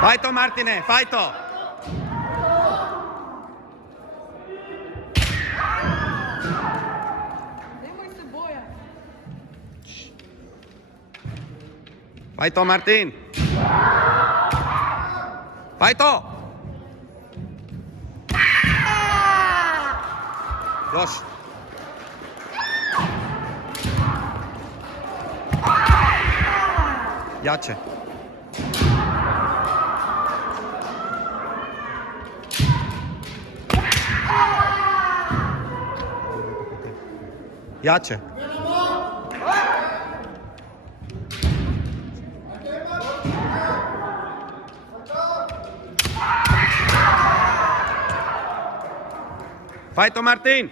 Fajto, Martine, fajto! Nemoj se bojati. Fajto, Martin! Fajto! Još! Jače! Jače! Fajto, Martin!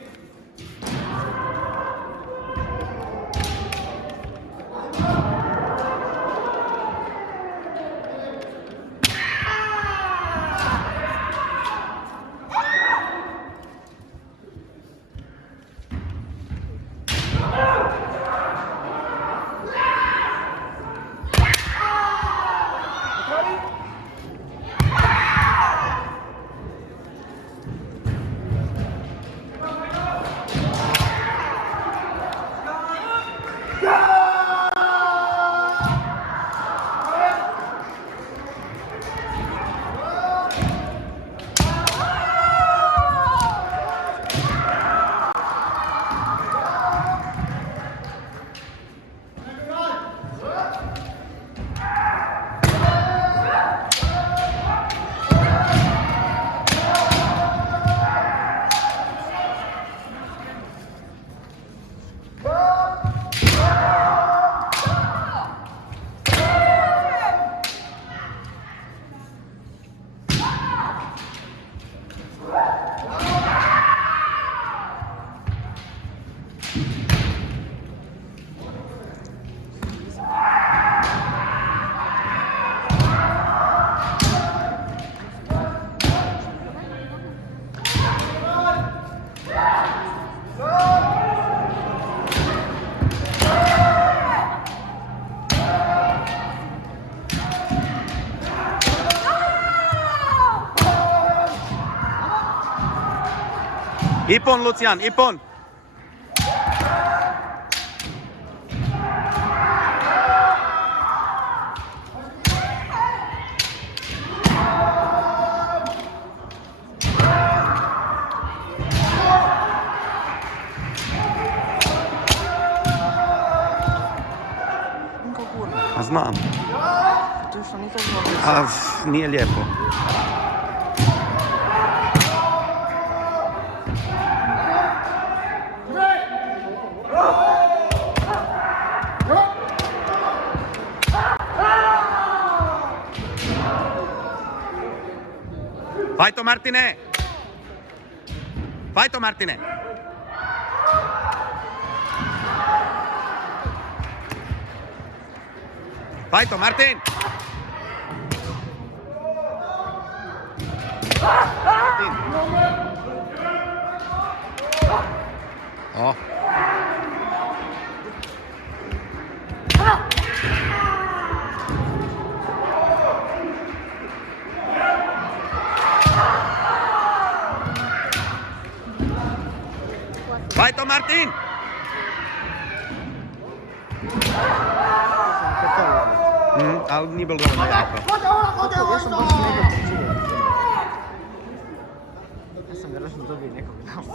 Ipon, Lucijan, Ipon! A znam. A nije lijepo. Fajto, Martine! Fajto, Martine! Fajto, Martin! Martin! O! Fajto, Martin! Ali nije bilo dovoljno jako. Ja sam baš nekog čuo. Ja sam vjerojatno dobio nekog tamo.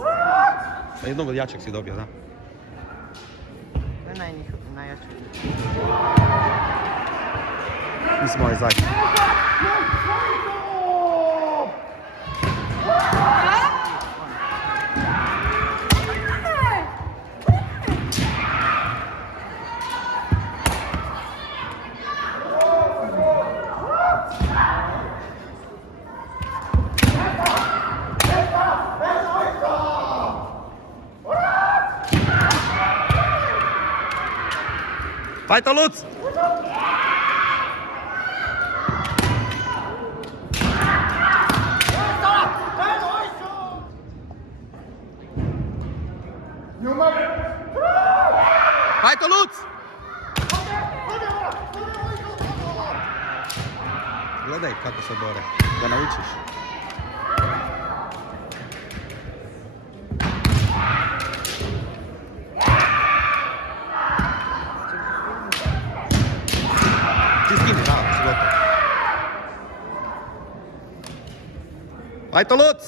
Jednog od jačeg si dobio, da? To je najjači. Mislim ovaj zadnji. Fajto, Luc! Fajto, Luc! Gledaj kako se bore, da naučiš. Ti skini, da, si gotov. Ajde, Luc!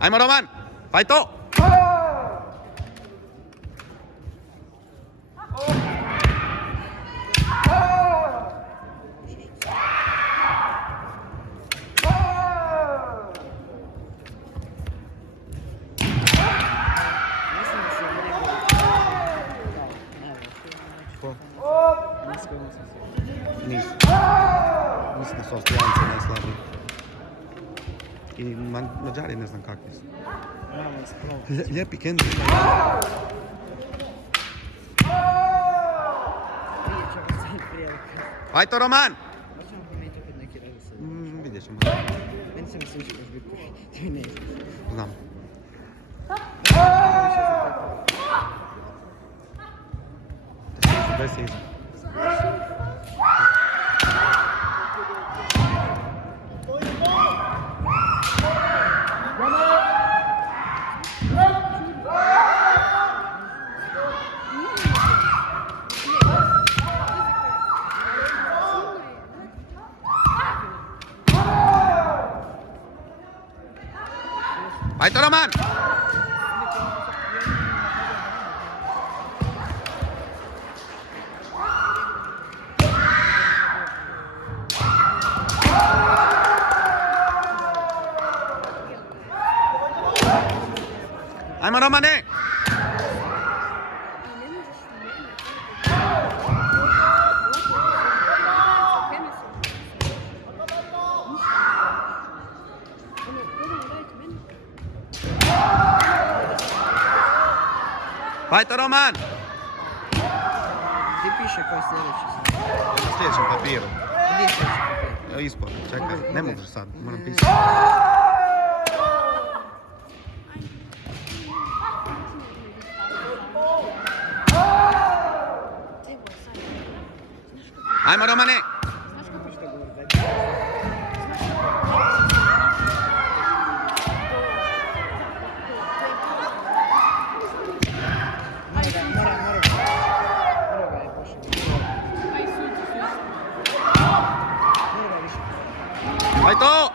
Ajmo, Roman! Fajto! Mislim da se ne bude. Ko? Nismo se. Nisu. Mislim da su Austrijanci najslabiji. I Mađari ne znam kakvi su. Bravo, ispravo. Lijepi kendi. Vidjet ćemo sad prijaviti. Fajto, Roman! Možemo promijeniti opet neki redoslijed. Vidjet ćemo. Meni se misli više baš biti prvi. Ti ne znaš. Znam. Bez se iza. Fajto, Roman! Ajmo, Romane! Fajto, Roman! Ti piše ko je sljedeći. Na sljedećem papiru. Gdje je sljedeći papir? Evo ispod, čekaj, ne možeš sad, moram Ne. pisati. Ajmo, Romane! Što govori, daj. Mora ga je pošao. Aj, suci su. Mora ga više. Fajto!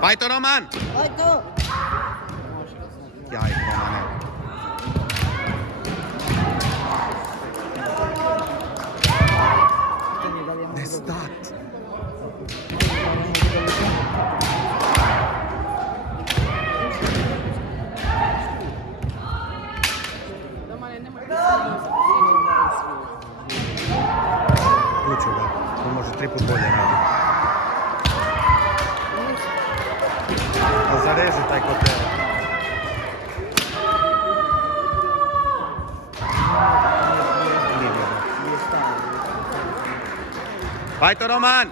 Fajto, Roman! Ajde! Jaj, Romane. Pitanje je da li ja mogu Ne dobiti. stat! Romane, nemoj ti Uću ga, on može 3 put bolje raditi. A zareži taj kotel. Nije dobro. Nije stavio. Fajto, Roman!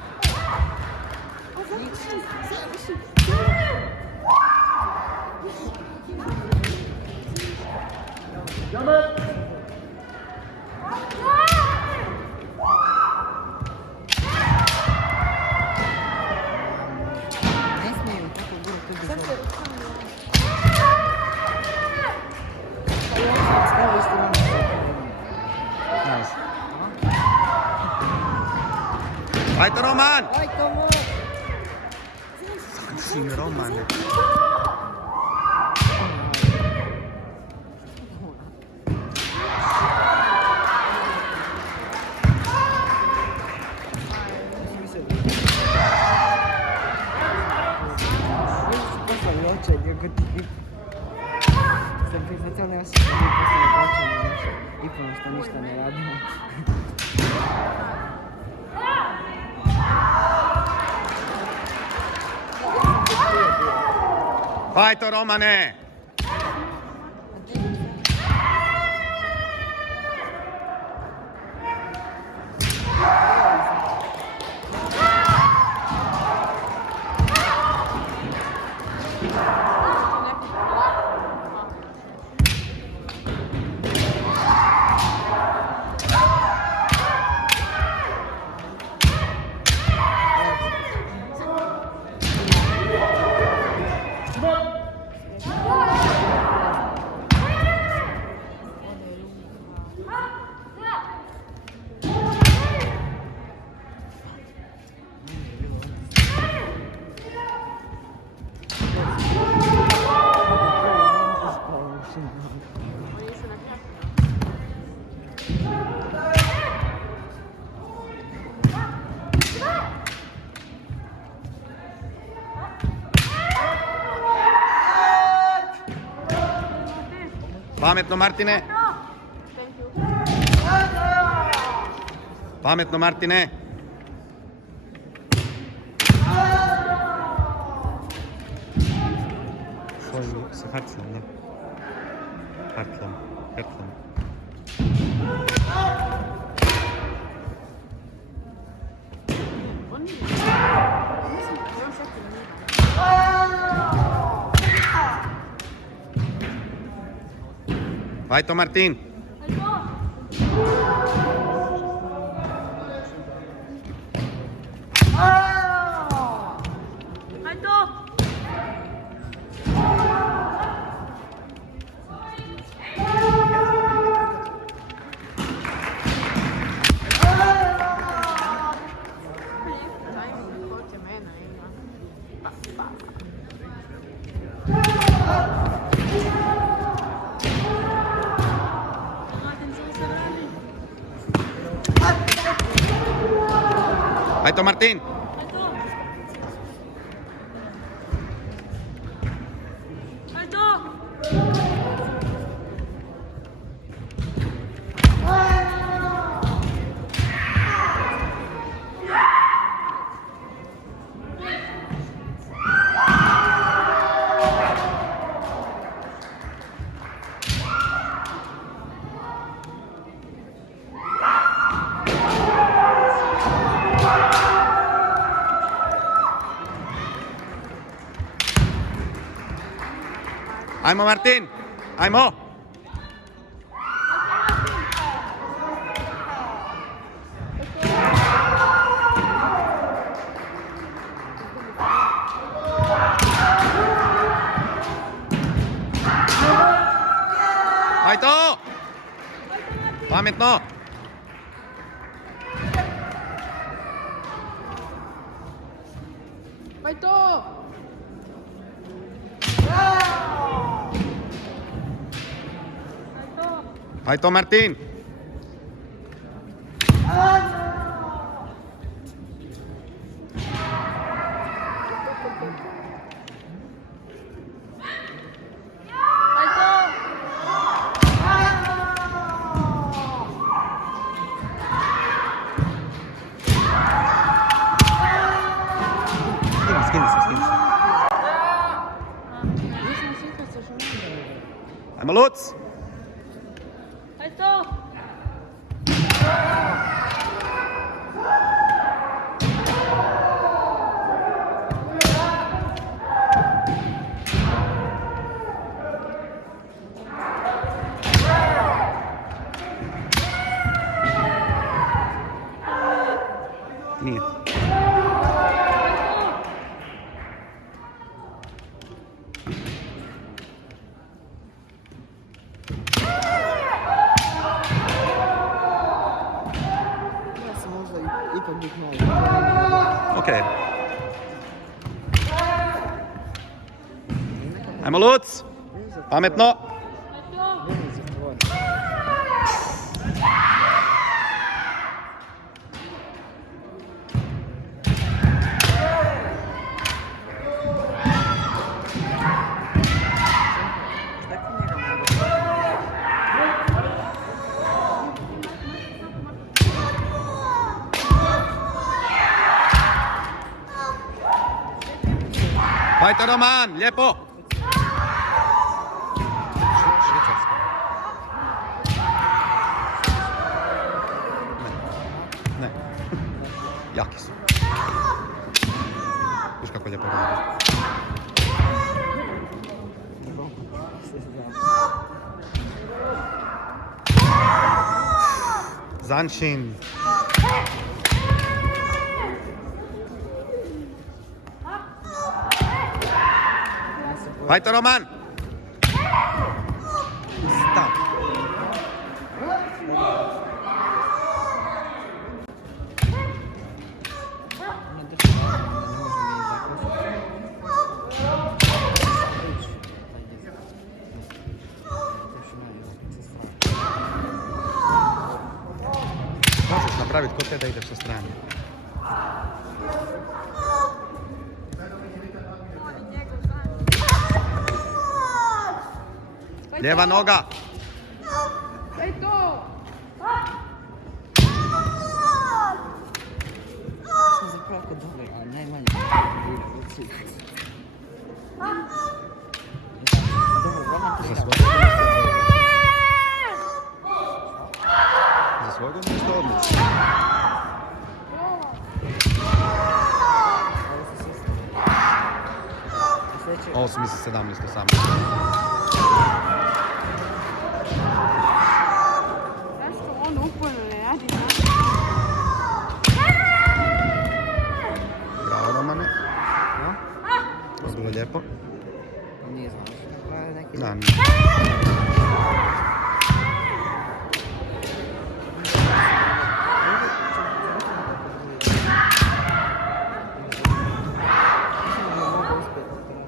Ne smijem tako gurati tu bez ovoga. Stavili ste nam Nice. Fajto, Roman! Aj, komo! Si, Romane. Poslali očaj, gdje ti... Senzacionalne osjećaj, mi poslali očaj, nešto. I puno što ništa ne radimo. Fajto, Romane! Pametno, Martine. Thank you. Pametno, Martine. Sa Hartlom, da. Hartlom. On nije. Mislim, imam šetir nije. Vajto, Martin. Vajto, Martin. Ajmo, Martin. Ajmo. Vajto. Pametno. Vajto! Vajto, Martin. Skini se. Ajmo, Luc. Nije. Ja sam možda ipak bih malo. Okej. Ajmo, Luc. Pametno. Nemoj zatvoriti. Vajto, Roman. Lijepo. Švicarska. Ne. Jaki su. Viš kako lijepo radi. Zanšin. Vajto, Roman. Stop. Možeš napraviti kod te da ideš sa strane. Lijeva noga. Šta je to? Sam zapravo kod dobar, ali najmanje. Dobro, uglavnom Za trira. svoj godinu isto odlično. Ovo su misli 17, 18. Zašto on uporno ne radi? Bravo, Romane. No? To je bilo lijepo. Nije znaš. Pravi neki... Da,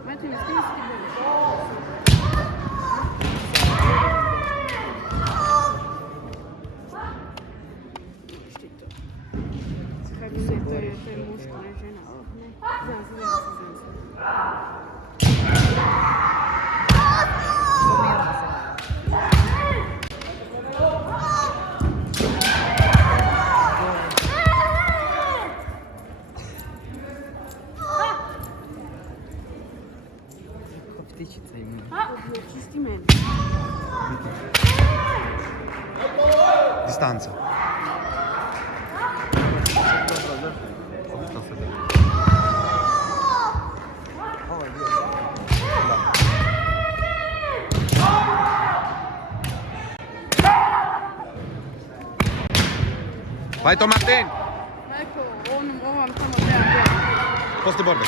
Martin, s kim si ti bolje? Kad ne, to je muško, ne žena. Ne, znam se. Ko ptičica ima. Čisti meni. distanca. Ovo je bio. Vai to, Martin! Neko, ovom tamo treba gledati. Poslije borbe.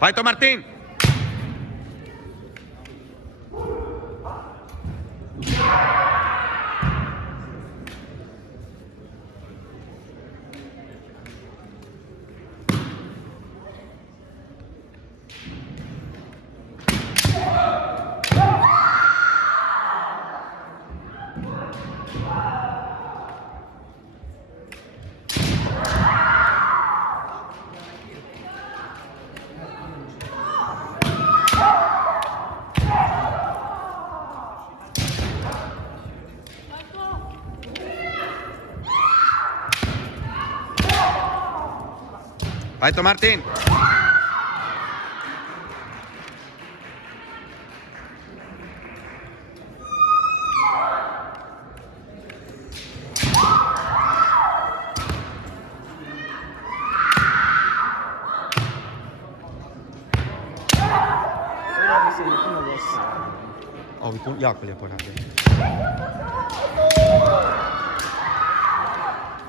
Vai to, Martin! Vai to, Martin! Sada mislim da puno loše. Ovi tu jako lijepo rade.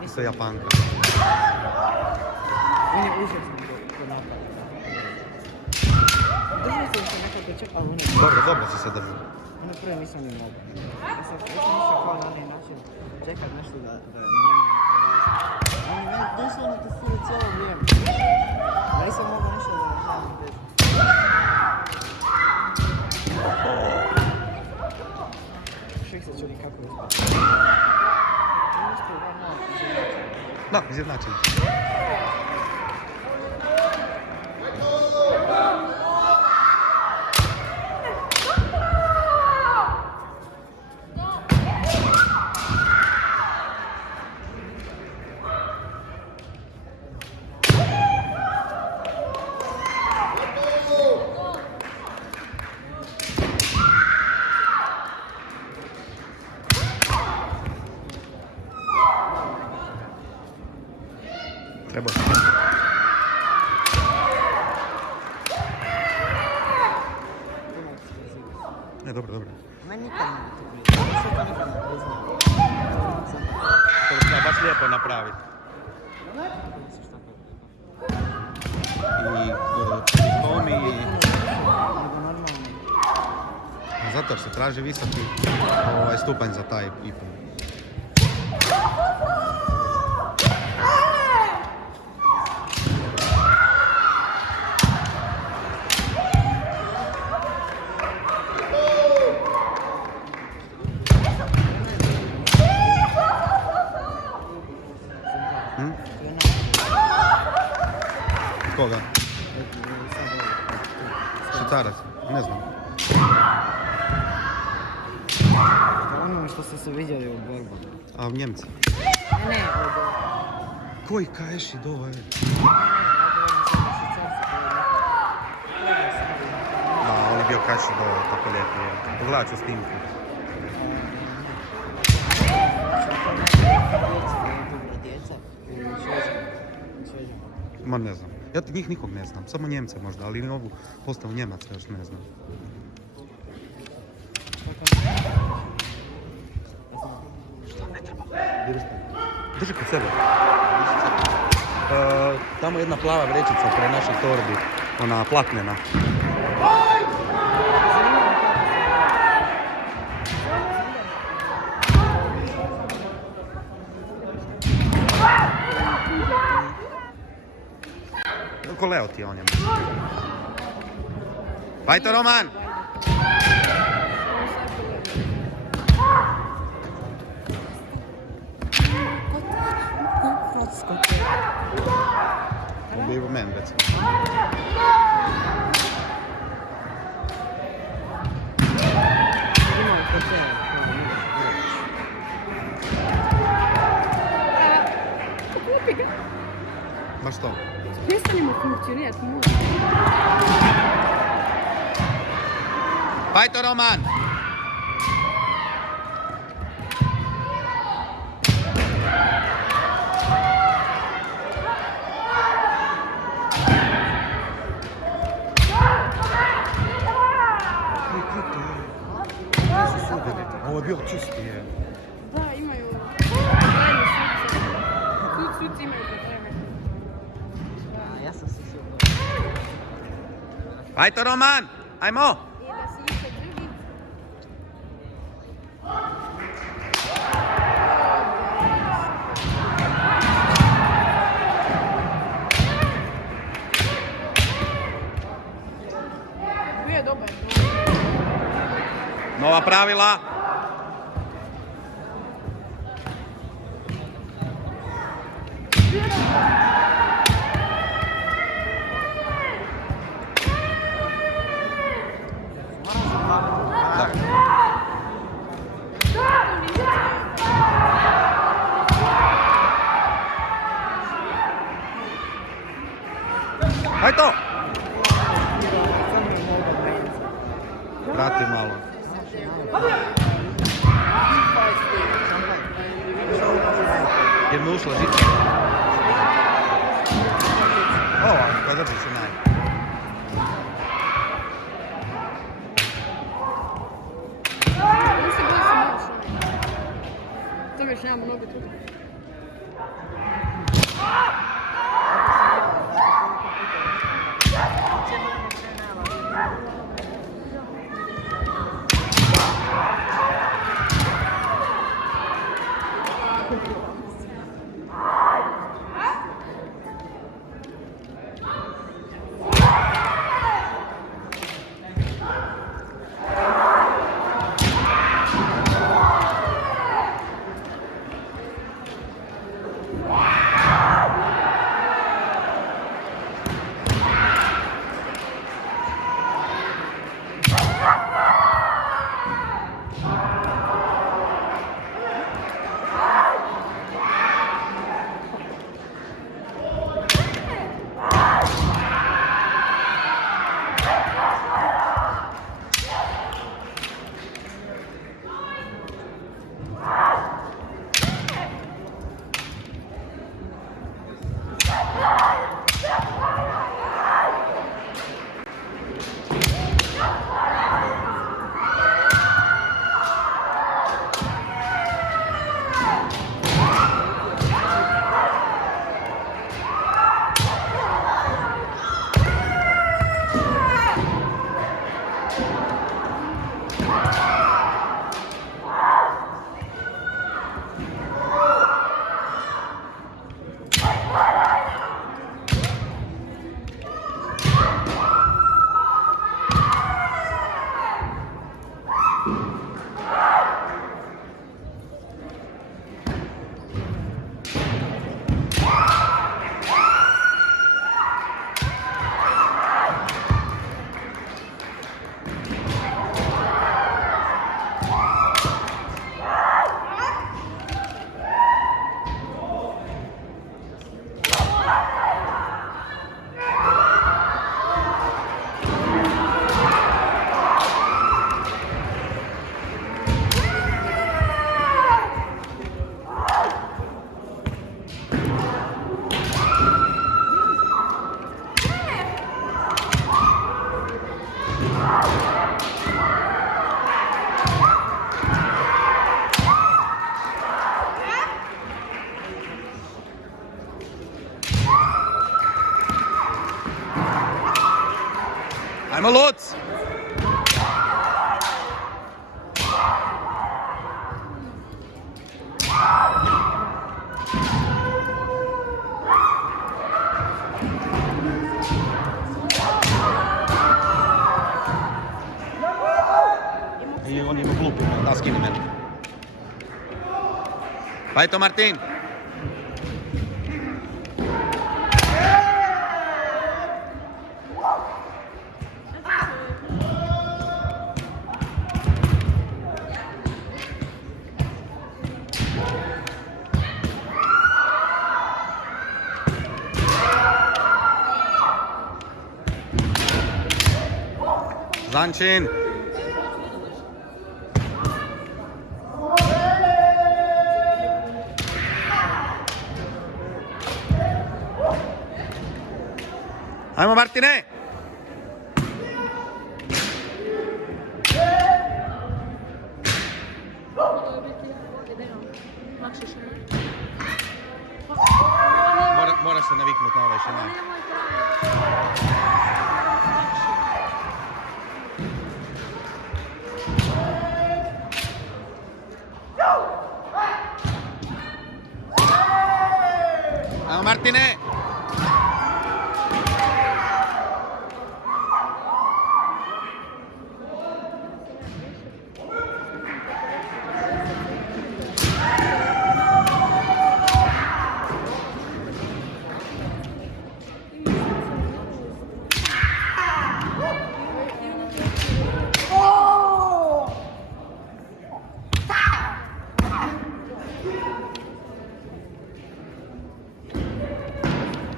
Isto Japanka. On je užasno kod napada. Držao sam se nekako čak, ali on je... Dobro si se držao. Ono prvo nisam ni mogao. Ja sam išao kao na onaj način čekat nešto da njemu... On je meni doslovno testirao cijelo vrijeme. Nisam mogao nešto da napravim bez. Šek se čuli kako je uspio. On uspio uglavnom izjednačiti. Da, izjednačeni. Treba. Ne, dobro. Ma nikad ne bi to bilo. Sve to nikad ne priznao. To treba baš lijepo napraviti. I komi i... Nego normalno. Zato jer se traži visoki stupanj za taj ipun. koga? Švicarac? Ne znam. Ono što ste se vidjeli u borbu. A Njemci? Ne, Koji kaješi do je? Da, on je bio kaješi do, tako lijepo je. Pogledat ću snimku. Ma ne znam. Ja njih nikog ne znam, samo Njemce možda, ali ovu postavu Njemaca još ne znam. Drži kod sebe. Tamo jedna plava vrećica kraj naše torbi, ona platnena. Koleo ti je on je. Fajto Roman! Bio men recimo. Pokupi ga. Baš to. Prestanimo funkcionirati, može. Fajto Roman! Ovo je bio čisti je. Da, imaju. Suci imaju probleme. Ja sam se sio. Fajto Roman! Ajmo! I da si isto drugi. Bio je dobar. Nova pravila. Da. Hajde to! Vrati malo. Jedno ušla žica. Ova, koja drži se naj. On se boji se moći. To već nemamo mnogo tuga. Ajmo Luc! I on ima glupu, da skini mene. Pa to Martin! Zančin! Ajmo Martine! Moraš se naviknuti na ovaj šinaj. Ajmo Martine!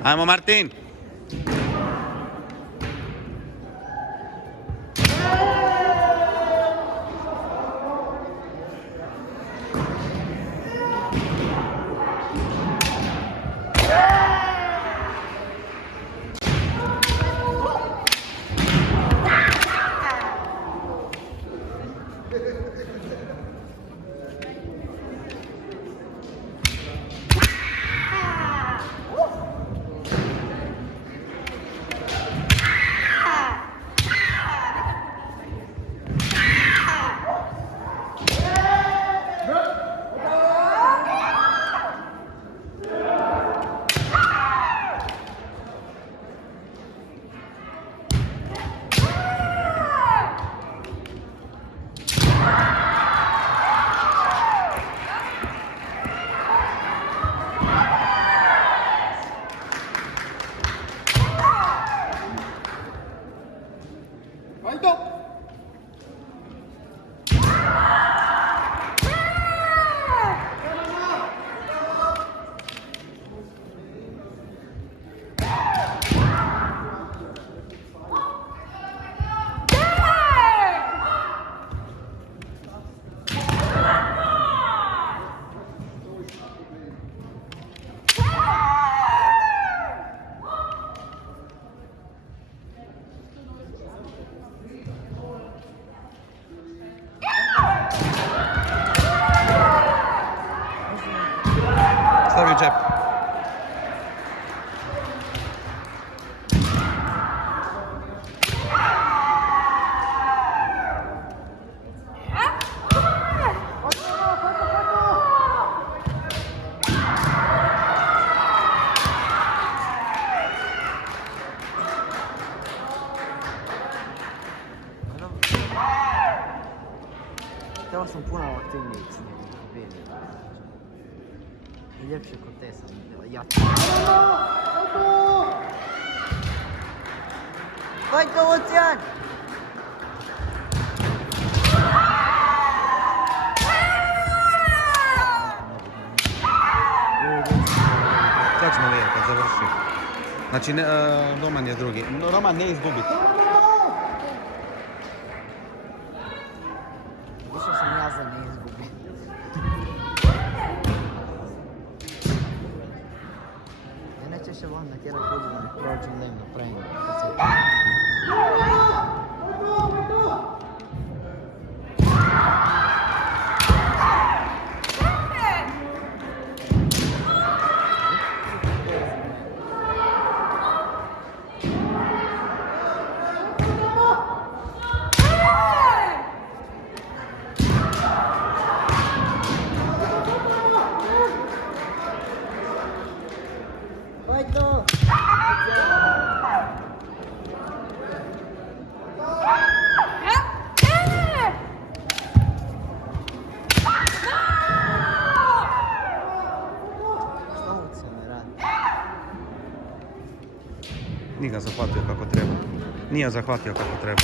Ajmo Martin! Stavi u džep. Htjela sam puno aktivniji vidim. I ljepše kod te sam vidjela. Jače. Fajto, Lucijan! tačno lije kad završi. Znači, Roman je drugi. Roman ne izgubi. Više sam ja za ne izgubi. Inače će vam natjerat ljudi da ne prođu live na treningu. Nije ga zahvatio kako treba. Nije zahvatio kako treba.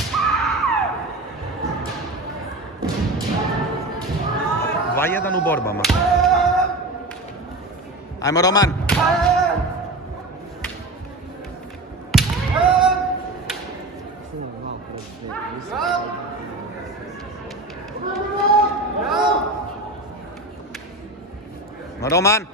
2-1 u borbama. Ajmo Roman! Roman!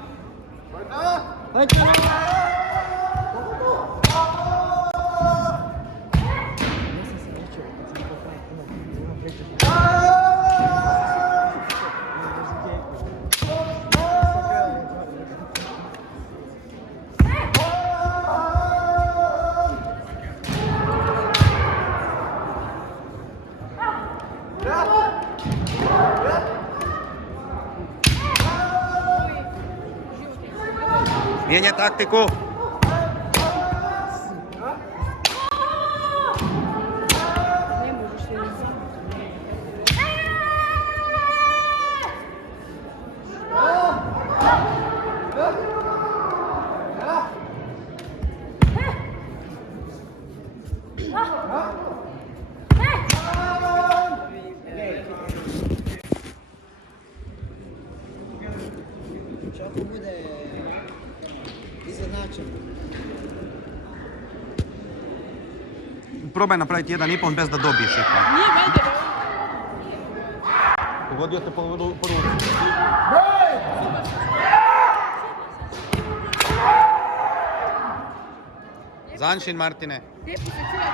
Mijenja taktiku. Ne možeš se ni sam. Ako bude izjednačen. Probaj napraviti 1,5 bez da dobiješ ipak. Nije vede. Pogodio te po ruci. Zanšin, Martine. Lijepo se čuje.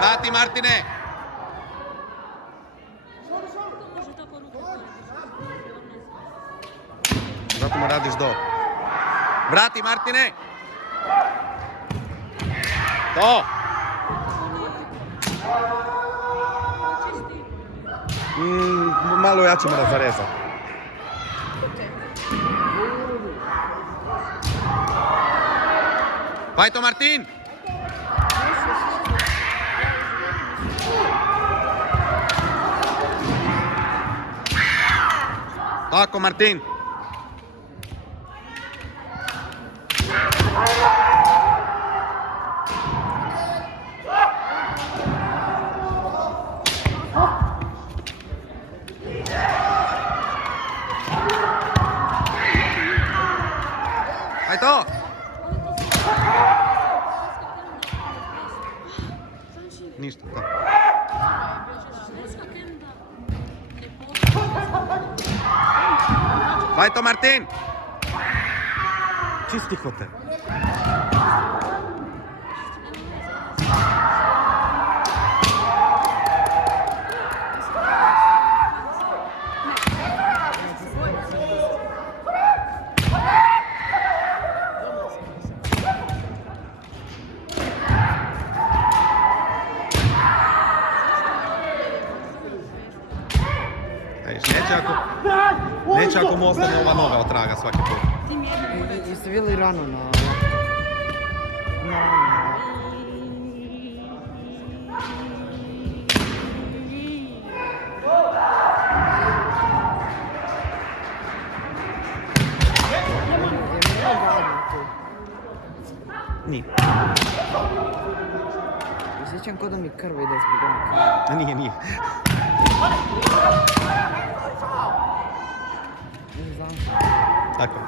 Vrati, Martine! Zato mu radiš do. Vrati, Martine! To! Malo jače mora zarezati. Fajto, Martin! Tako, Martin! Fajto! Ništa, tako. Fajto, Martin! Čisti hote. ostane ova nova otraga svaki put. Tim jednim Jeste vidjeli ranu na... Nije. Osjećam ko da mi krv ide zbog onog. Nije. Ne znam. Tako.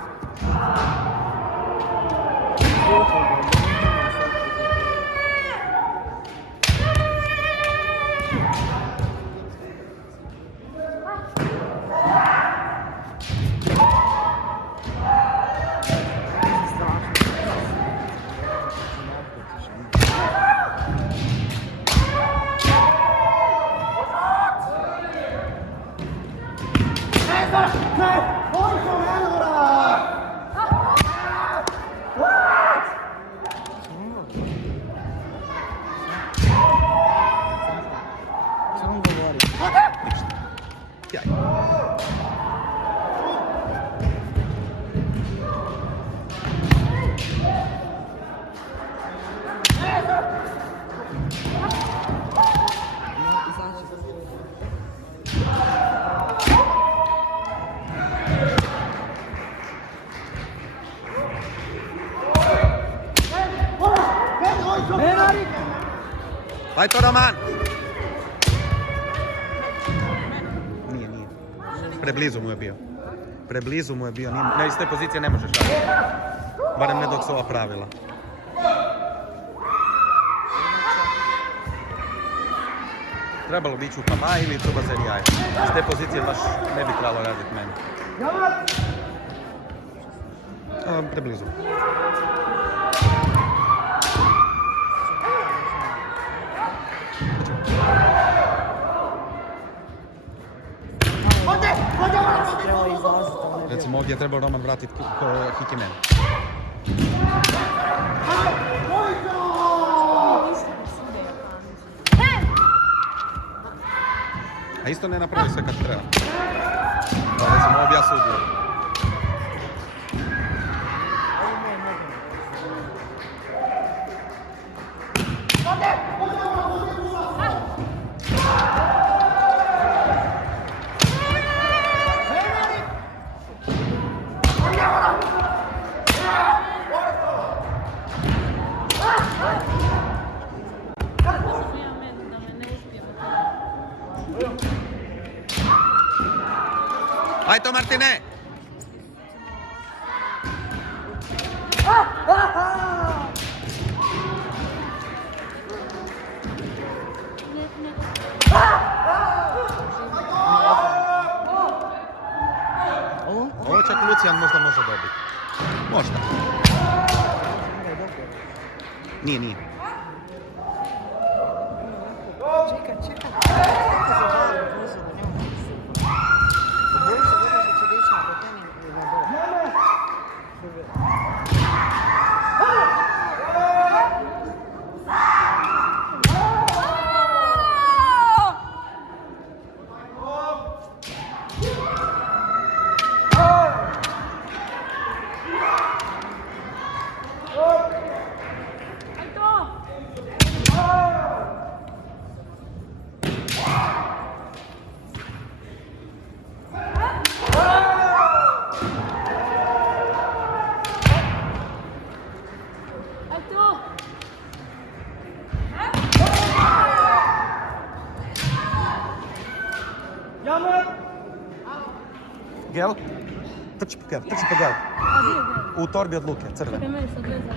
Samo govori. Ništa. Jaj. Vai to Roman! Nije. Preblizu mu je bio. Ne, iz te pozicije ne možeš raditi. Barem ne dok su ova pravila. Trebalo bi ići u Kama ili Truba Zerijaj. Iz te pozicije baš ne bi trebalo raditi meni. Preblizu. Treba izlaziti. Recimo ovdje je trebao Roman vratiti Hikimen. A isto ne napravi sve kad treba. Da, recimo ovo bi ja sudio. Vai to Martine! Ovo čak Lucijan možda može dobiti. Možda. Nije. Čekaj. Gel? Trči po gel. U torbi od Luke, crvene. Čekaj, meni sad veza.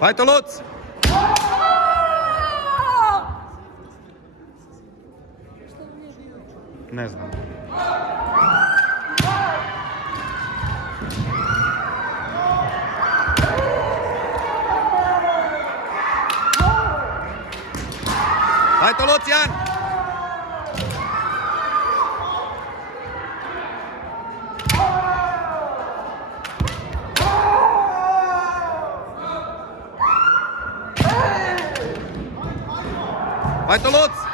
Hajde Luc! Ne znam. Hajde Lucijan! Hajde Luc!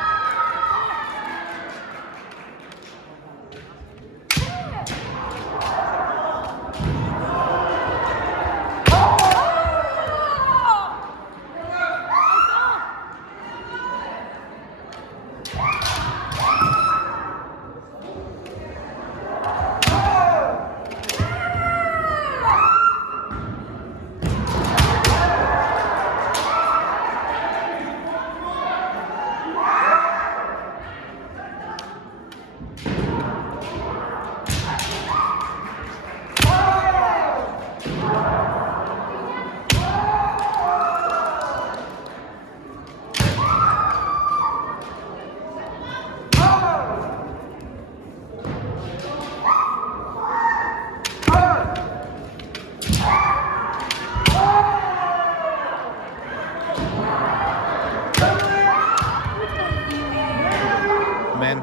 Men.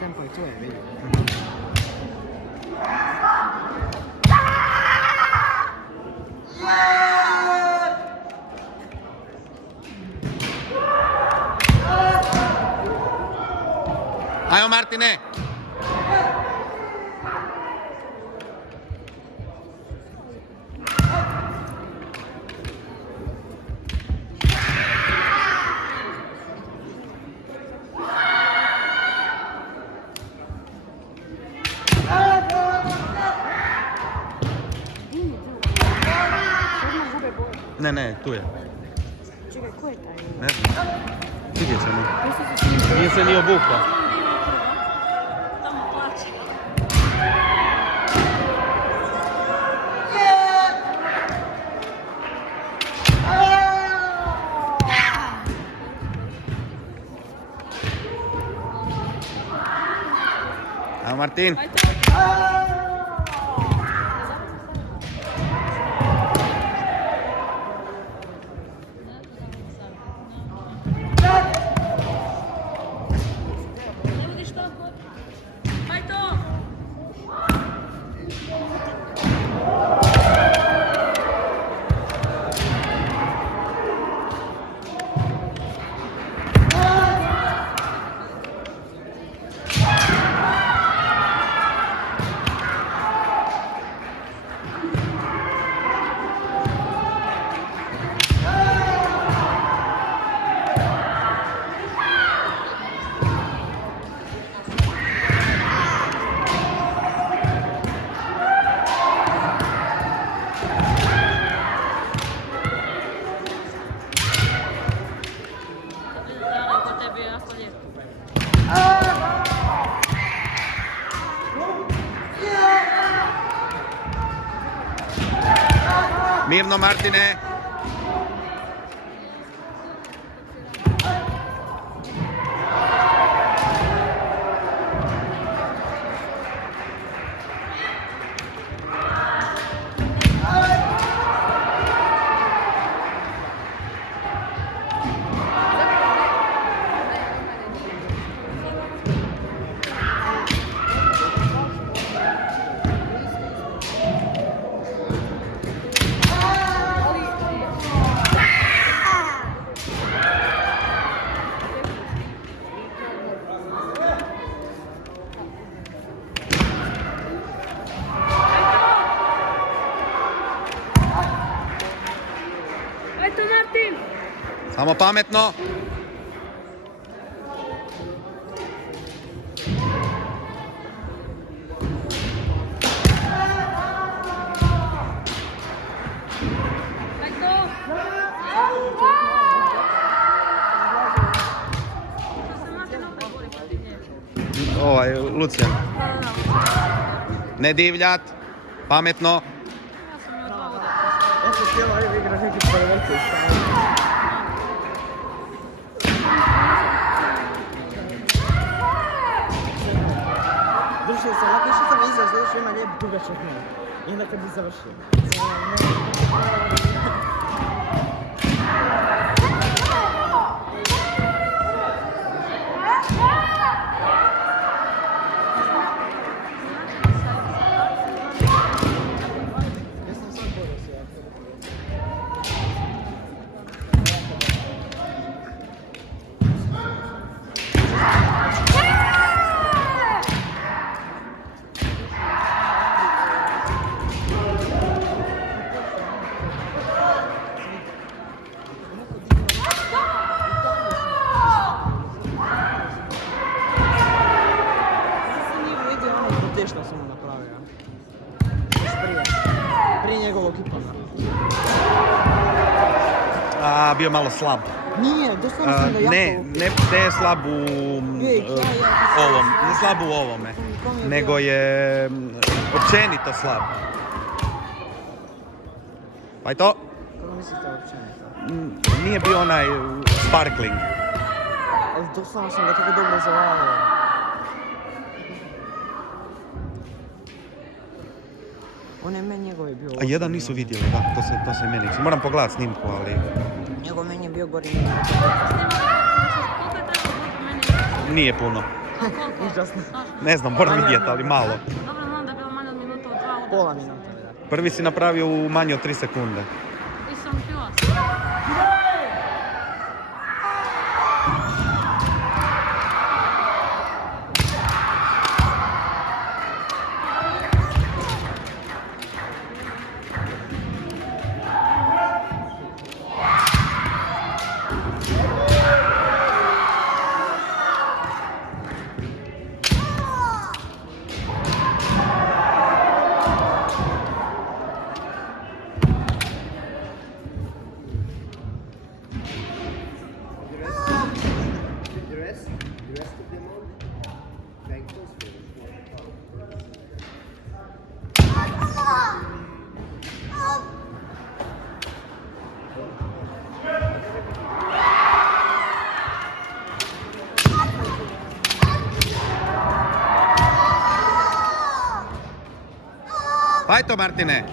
Tempo je to je, vidim. Ajmo Martine! Ne, tu je. Čekaj, ko je taj? Ne znam. Vidjet ćemo. Mislim se s njim Nije se ni obukla. tamo plaće. Ajmo Martin! Mirno Martine! Ajde Martin! Samo pametno! Lucijan. Ne divljat, pametno. se cijelo vrijeme igra neki prvenci. Držao sam, onako išao sam iza, zato što ima lijep dugačak nog. I onda kad bi završio. Ja sam sad borio se jako. Što sam mu napravio. Još prije njegovog ipada. Bio malo slab. Nije, doslovno sam da jako... Ne je slab u ovom, ne slab u ovome, nego je općenito slab. Pa je to? Kako mislite općenito? Nije bio onaj sparkling. Doslovno sam ga tako dobro zavalio. On je meni njegov je bio... A jedan nisu vidjeli, da, to se meni. Moram pogledat snimku, ali... Njegov meni je bio gori. Nije puno. Užasno. Ne znam, moram vidjeti, ali malo. Dobro, znam da je bilo manje od minuta od 2 udara. Pola minuta, da. Prvi si napravio u manje od 3 sekunde. I sam htjela. The rest of them all thankful for Ajto, Martine!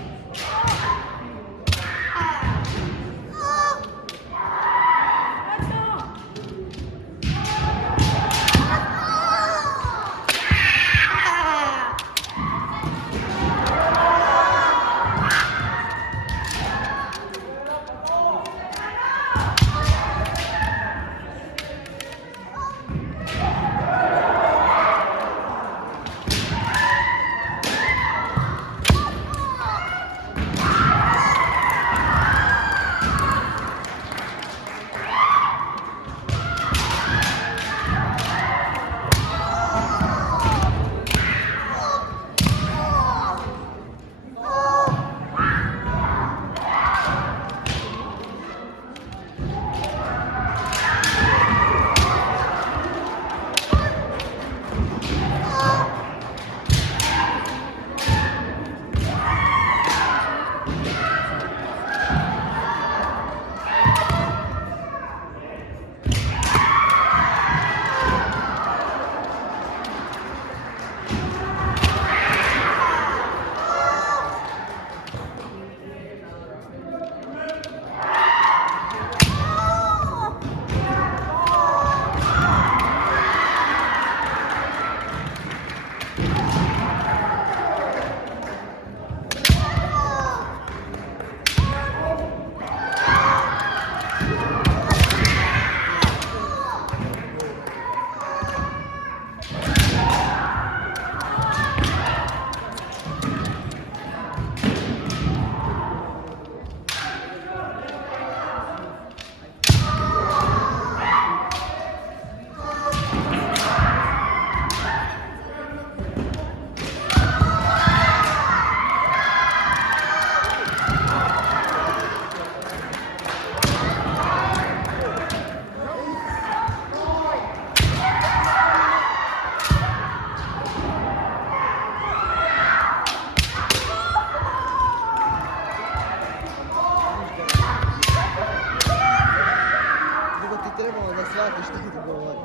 trebalo da shvatiš što ti govori.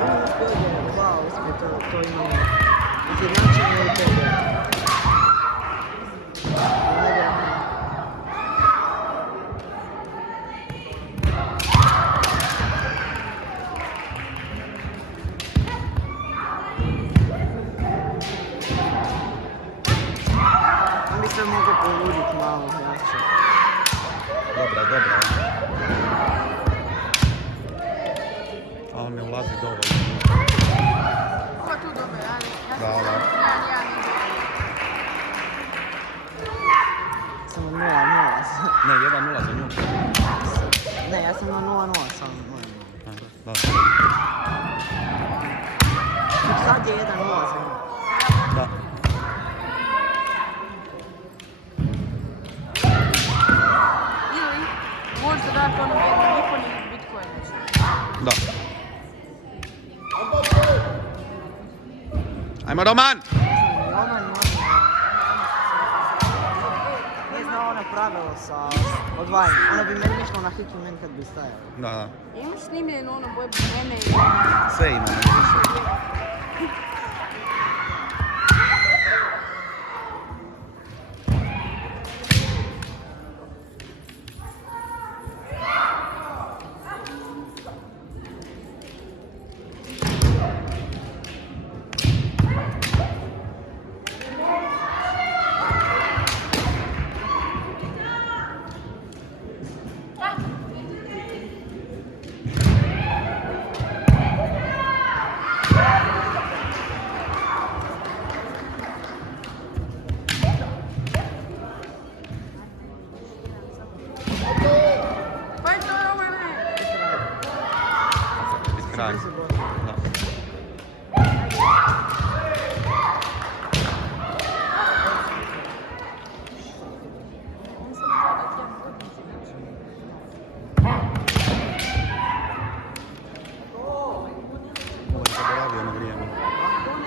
Oni uspjeli, dva uspije, to imamo. Izjednačenje u tebi. Nevjerojatno. On bi se mogao poluditi malo jače. Dobra, dobra. A on ne ulazi dovoljno. Ko tu dobe, ali? Da, da. Sam na 0-0. Ne, 1-0 za nju. Ne, ja sam na 0-0 sam. Da. Sad je 1-0 za nju. Da. Ili možda dati ono jedno Nikon ili Bitcoin. Da. Ajmo Roman! Roman ne zna ono pravilo sa odvajanjem. Ono bi meni išlo na hitru meni kad bi stajalo. Da, da. Imaš snimljeno ono boje mene i... Sve imamo. Pa je to Romane! Kraj. Da.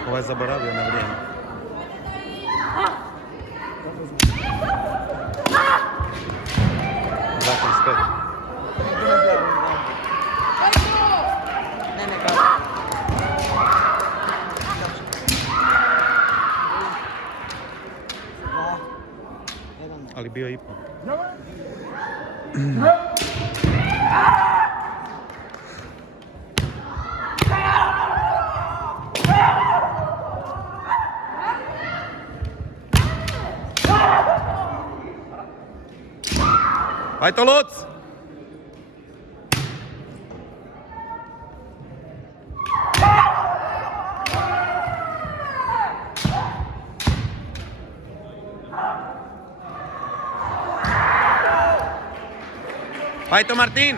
Ovaj je zaboravio na vrijeme. Dakle, spet. Ne, kako. Ali bio je i po. Ajde, Luc! Ajde, Martin!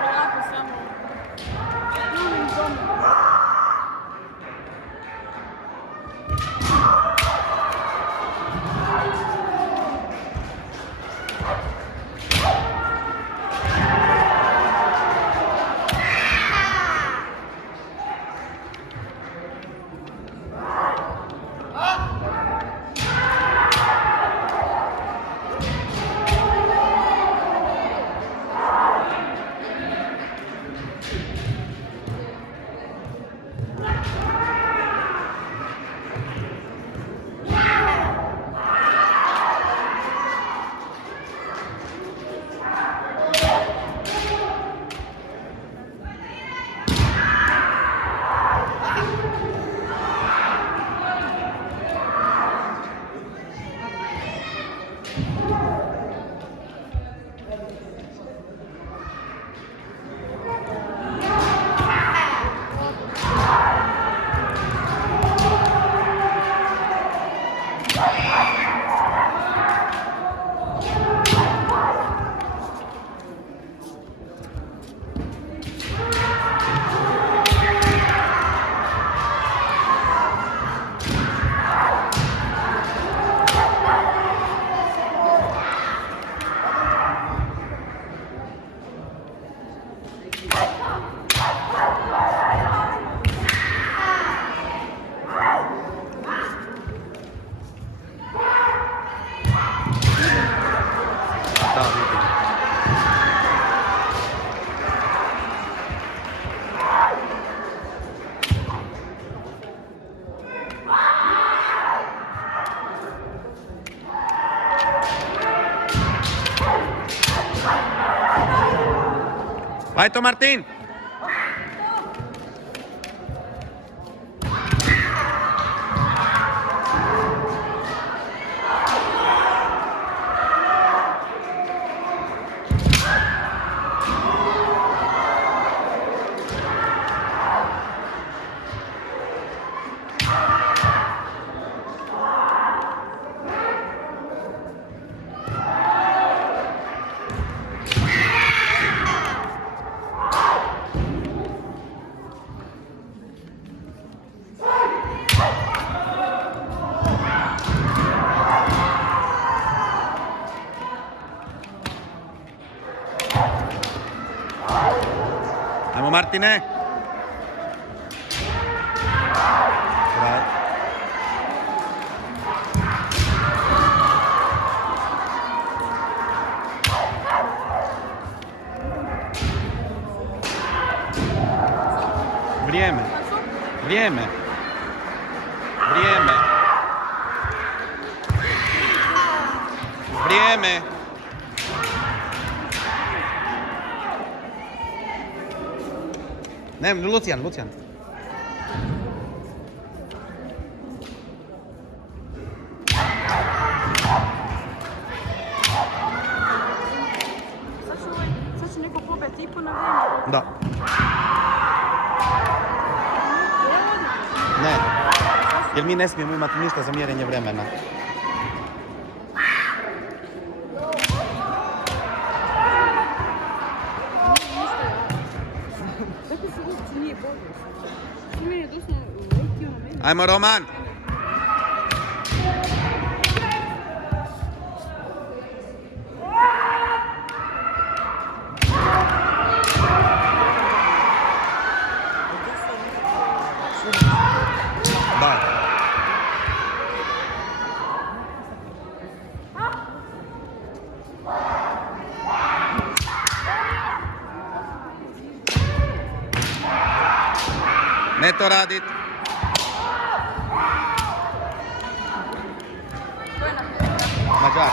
Polako samo. Ljubim tomu. Ajto Martin! Ajmo Martine! Daj. Vrijeme. Vrijeme. Vrijeme. Vrijeme. Ne, Lucijan. Sad će neko pobjeti i po na vrijeme. Da. Ne. Jer mi ne smijemo imati ništa za mjerenje vremena. Tako se uopće nije borio. Što meni je doslovno letio na mene. Ajmo Roman! Da. Ne to radit. Mađar.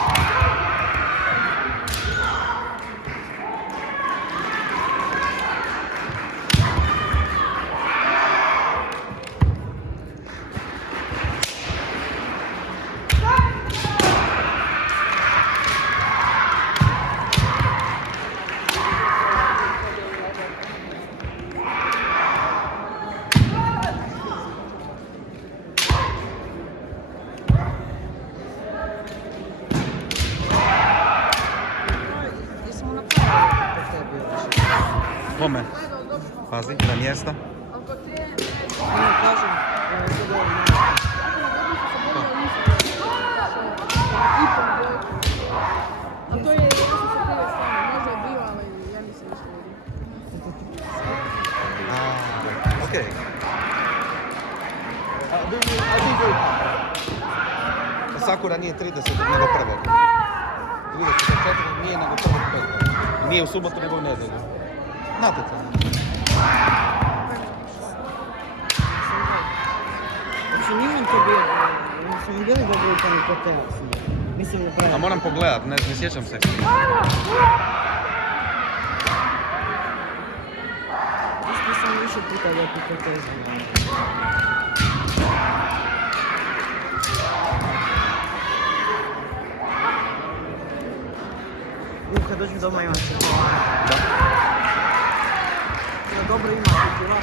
Kome? Pazi, na mjesta. Ne, kažem, to dobro. A to je, ja sam se prije stvarno, možda je bio, ali ja nisam ništa vidio. Okej. Sakura nije 30 nego prvog. 34 nije nego prvog petog. Nije u subotu nego u nedjelju. Natjecanje. Znači, nije on to bio, oni su mi bili dobri u tamo kotelac. Mislim da pravi. A moram pogledat, ne sjećam se. Isto sam više puta da potezam. Kad dođem doma imam se. Da. Da dobro ima kultura.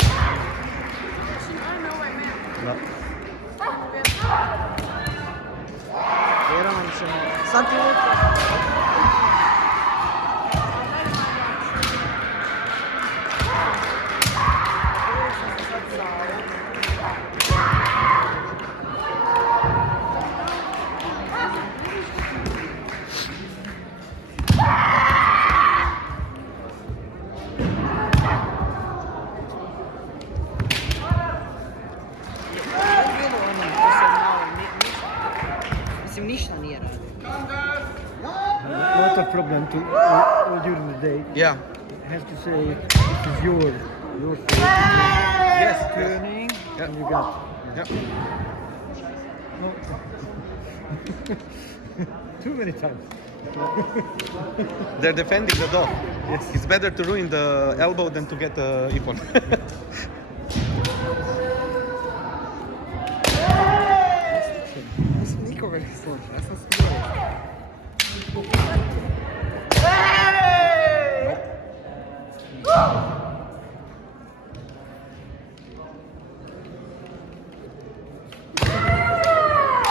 Ajme, ovaj men. Da. Vjerujem ćemo. Sad ti uvijek. Mislim, ništa nije radio. Not a problem to during the day. Yeah. Has to say this is your fault. Yes. Turning Yeah. and you got. Yeah. No. Too many times. They're defending the dog. Yes. It's better to ruin the elbow than to get the iPhone. Nisam nikoga ne slušao, ja sam se gledao.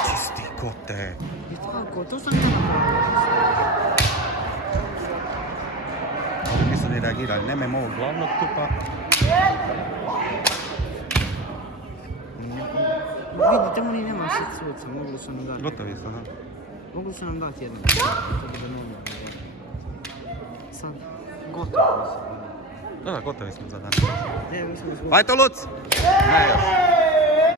Čisti kote. I tako, to sam ja napravio. Ovdje nisu ni reagirali. Nema im ovog glavnog tu pa... Vidite, oni nema sit suca, mogli su nam dati. Gotovi su, da. Mogli su nam dati jedno. To bi da normalno. Sad, gotovo su. Da, gotovi smo za dan. Ne, mi smo zbog... Ajde, Luc! Ne, još.